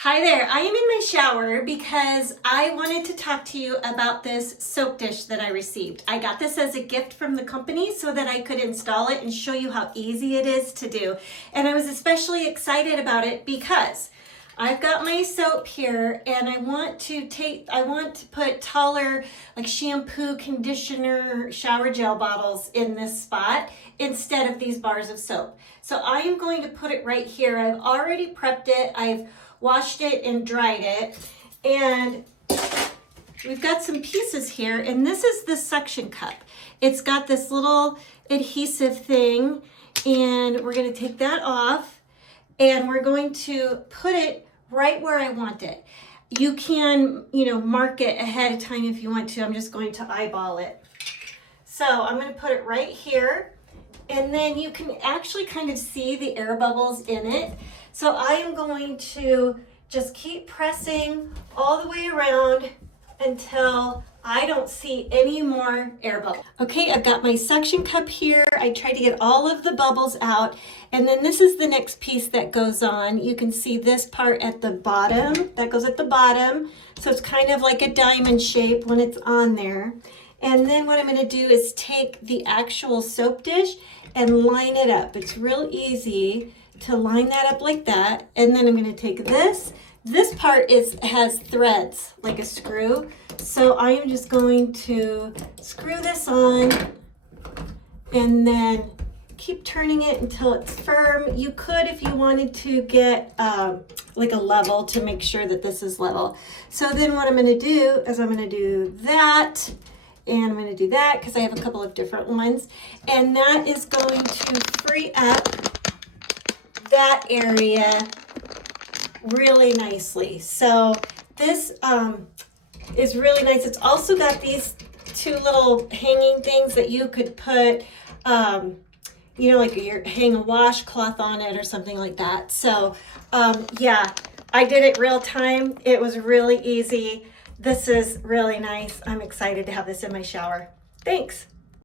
Hi there, I am in my shower because I wanted to talk to you about this soap dish that I received. I got this as a gift from the company so that I could install it and show you how easy it is to do. And I was especially excited about it because I've got my soap here and I want to put taller like shampoo, conditioner, shower gel bottles in this spot instead of these bars of soap. So I am going to put it right here. I've already prepped it. I've washed it and dried it, and we've got some pieces here, and this is the suction cup. It's got this little adhesive thing, and we're going to take that off, and we're going to put it right where I want it. You can, mark it ahead of time if you want to. I'm just going to eyeball it. So I'm going to put it right here, and then you can actually kind of see the air bubbles in it. So I am going to just keep pressing all the way around until I don't see any more air bubbles. Okay, I've got my suction cup here. I tried to get all of the bubbles out. And then this is the next piece that goes on. You can see this part at the bottom. That goes at the bottom. So it's kind of like a diamond shape when it's on there. And then what I'm going to do is take the actual soap dish and line it up. It's real easy to line that up like that, and then I'm going to take this. This part has threads like a screw, so I am just going to screw this on and then keep turning it until it's firm. You could, if you wanted to, get like a level to make sure that this is level. So then what I'm going to do is I'm going to do that, and I'm going to do that because I have a couple of different ones, and that is going to free up that area really nicely. So this is really nice. It's also got these two little hanging things that you could put, like hang a washcloth on it or something like that. So yeah, I did it real time. It was really easy. This is really nice. I'm excited to have this in my shower. Thanks.